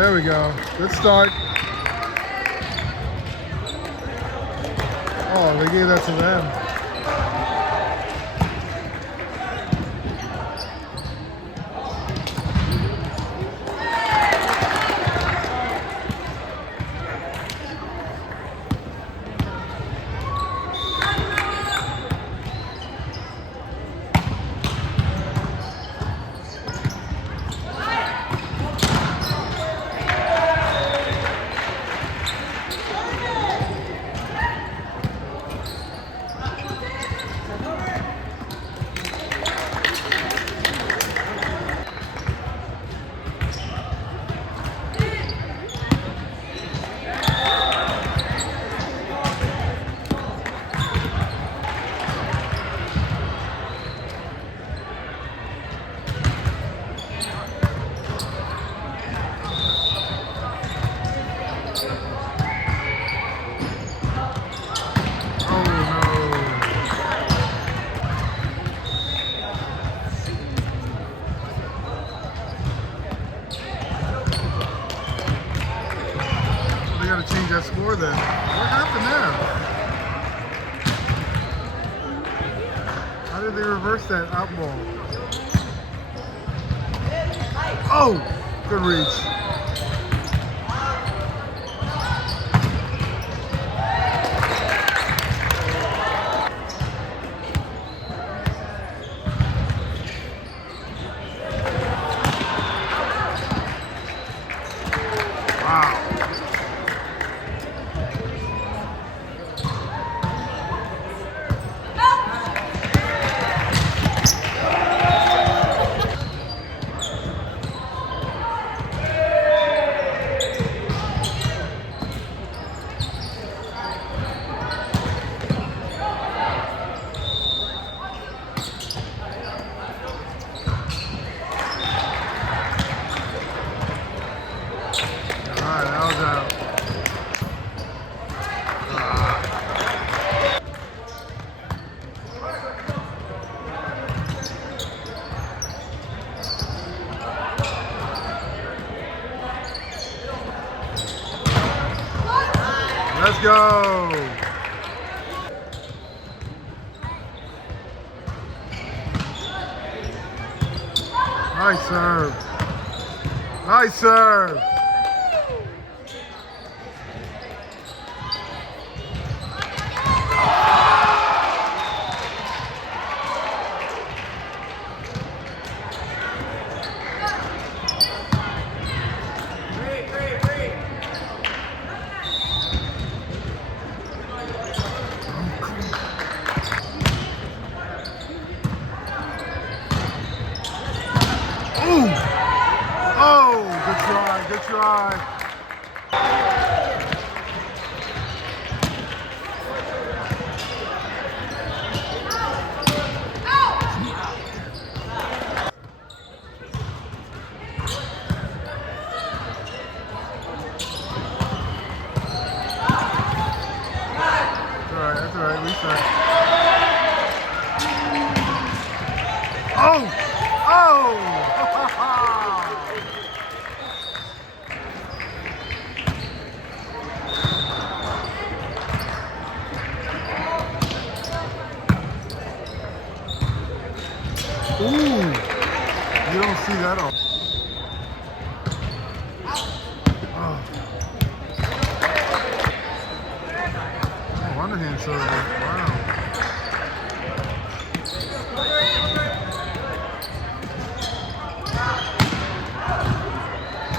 There we go. Good start. Oh, they gave that to them. Change that score then. What happened there? How did they reverse that out ball? Oh! Good reach. Let's go. Nice serve. Nice serve. Good try. That's all right. Reset. Oh! Oh! Ooh, you don't see that all. Oh, underhand serve. Wow.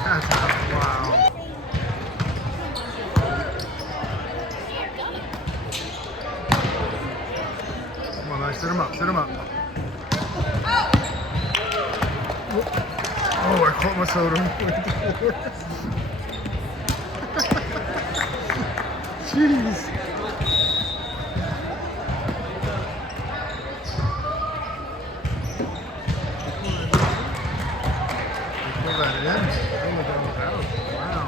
That's wow. Come on, nice. Sit him up. Sit him up. Oh, I caught my soda. Jeez. Pull that in. Pull it down out. Wow.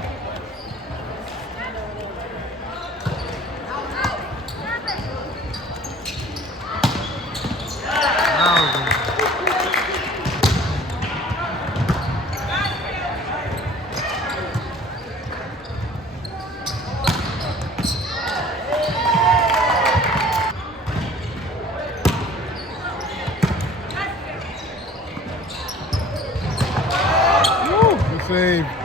save.